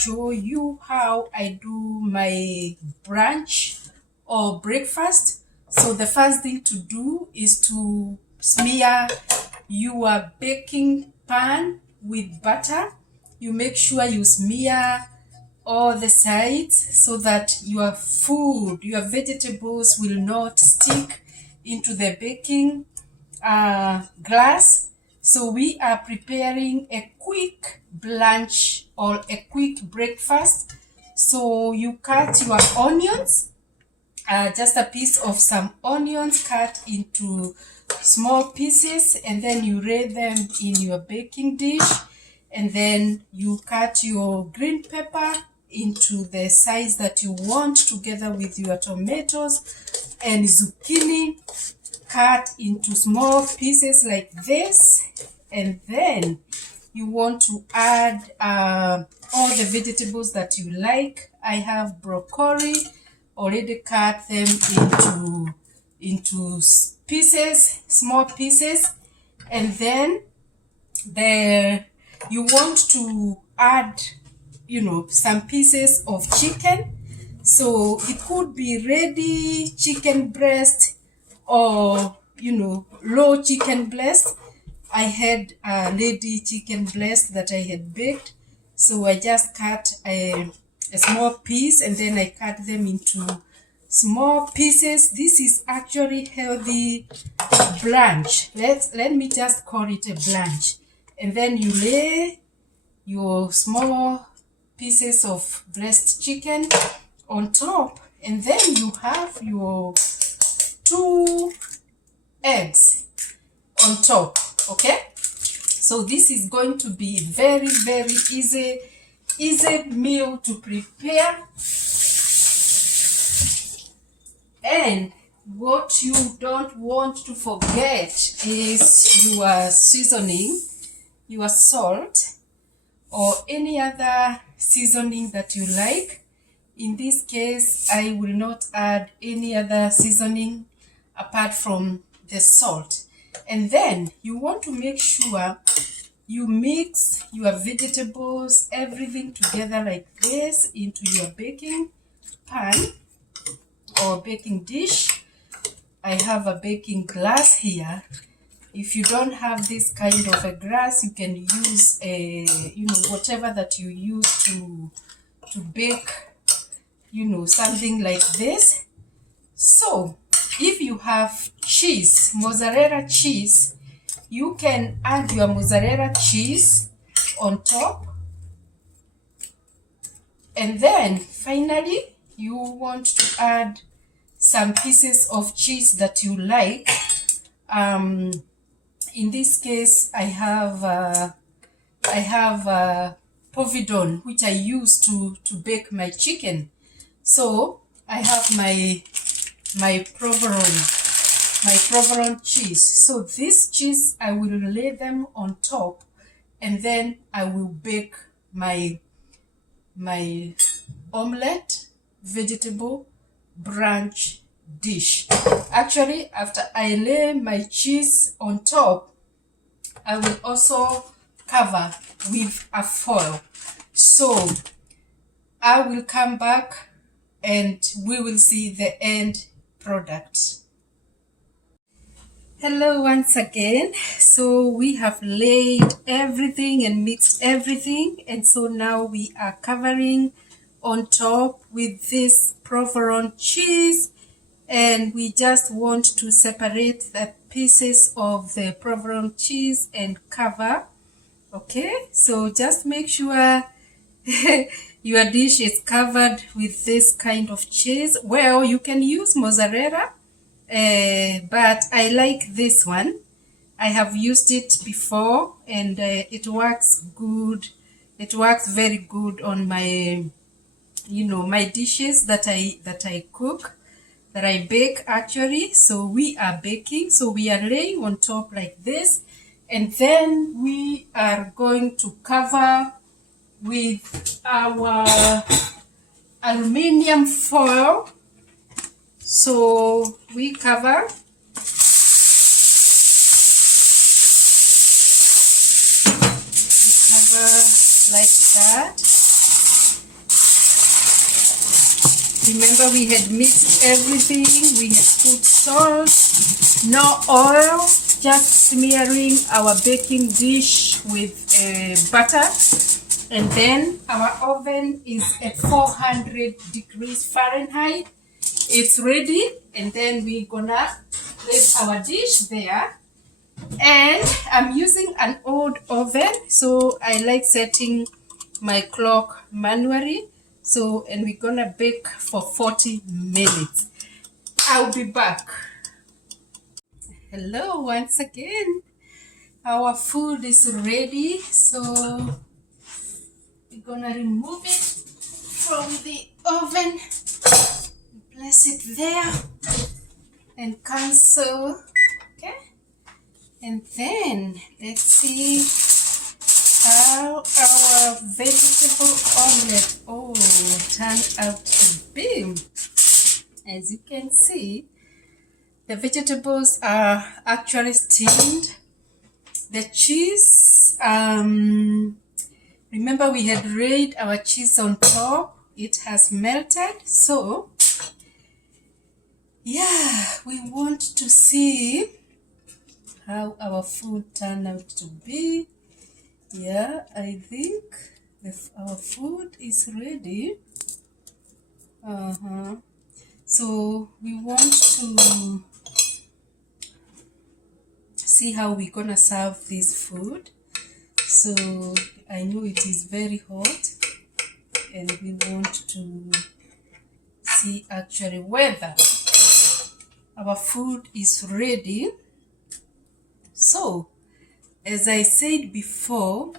show you how I do my brunch or breakfast. So the first thing to do is to smear your baking pan with butter. You make sure you smear all the sides so that your food, your vegetables will not stick into the baking glass. So we are preparing a quick lunch or a quick breakfast. So you cut your onions, just a piece of some onions cut into small pieces, and then you lay them in your baking dish, and then you cut your green pepper into the size that you want together with your tomatoes and zucchini cut into small pieces like this. And then you want to add all the vegetables that you like. I have broccoli, already cut them into pieces, small pieces. And then you want to add some pieces of chicken. So it could be ready chicken breast or raw chicken breast. I had a lady chicken breast that I had baked, so I just cut a small piece and then I cut them into small pieces. This is actually healthy brunch. Let me just call it a brunch. And then you lay your small pieces of breast chicken on top, and then you have your 2 eggs on top. Okay, so this is going to be very easy meal to prepare. And what you don't want to forget is your seasoning, your salt, or any other seasoning that you like. In this case, I will not add any other seasoning apart from the salt. And then you want to make sure you mix your vegetables, everything together like this into your baking pan or baking dish. I have a baking glass here. If you don't have this kind of a glass, you can use a whatever that you use to bake something like this. So if you have cheese, mozzarella cheese, you can add your mozzarella cheese on top. And then finally you want to add some pieces of cheese that you like. In this case, I have povidone, which I use to bake my chicken. So I have my provolone cheese. So this cheese, I will lay them on top, and then I will bake my omelette vegetable brunch dish. Actually, after I lay my cheese on top, I will also cover with a foil. So I will come back and we will see the end product. Hello once again. So we have laid everything and mixed everything, and so now we are covering on top with this provolone cheese, and we just want to separate the pieces of the provolone cheese and cover. Okay, so just make sure your dish is covered with this kind of cheese. Well, you can use mozzarella, but I like this one. I have used it before, and it works good. It works very good on my my dishes that I cook, that I bake actually. So we are baking, so we are laying on top like this, and then we are going to cover with our aluminium foil. So we cover like that. Remember, we had mixed everything. We had put salt, no oil, just smearing our baking dish with butter. And then our oven is at 400 degrees Fahrenheit. It's ready. And then we're gonna place our dish there. And I'm using an old oven, so I like setting my clock manually. So, and we're gonna bake for 40 minutes. I'll be back. Hello once again. Our food is ready, so we're gonna remove it from the oven, place it there, and cancel. Okay, and then let's see how our vegetable omelette turned out to be. As you can see, the vegetables are actually steamed. The cheese, remember we had laid our cheese on top. It has melted. So, yeah, we want to see how our food turned out to be. Yeah, I think our food is ready. So we want to see how we're gonna serve this food. So I know it is very hot, and we want to see actually whether our food is ready. So, as I said before,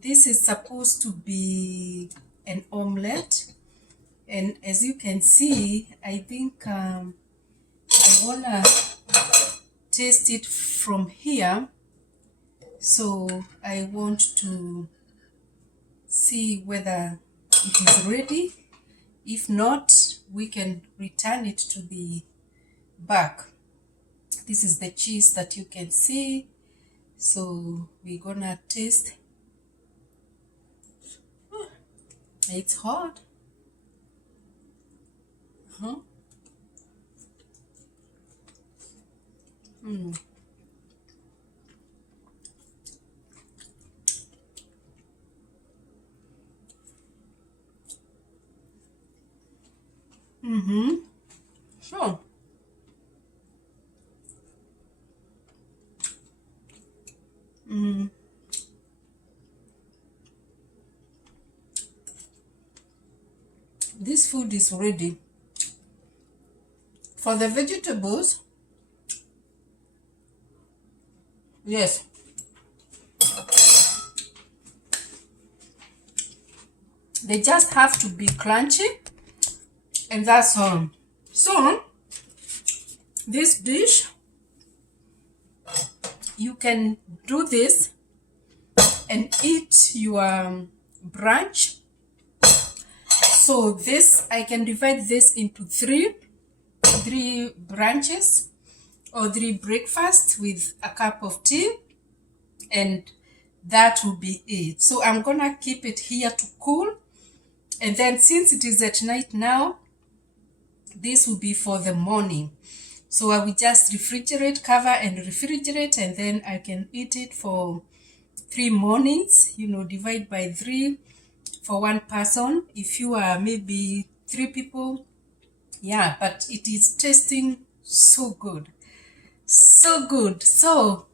this is supposed to be an omelette, and as you can see, I think I wanna taste it from here. So I want to see whether it is ready. If not, we can return it to the back. This is the cheese that you can see. So we're gonna taste. It's hot. So this food is ready. For the vegetables, yes, they just have to be crunchy, and that's all. So this dish, you can do this and eat your brunch. So this, I can divide this into three brunches or 3 breakfasts with a cup of tea, and that will be it. So I'm gonna keep it here to cool, and then since it is at night now, this will be for the morning. So I will just refrigerate, cover and refrigerate, and then I can eat it for 3 mornings, divide by 3 for 1 person. If you are maybe 3 people, yeah, but it is tasting so good. So good. So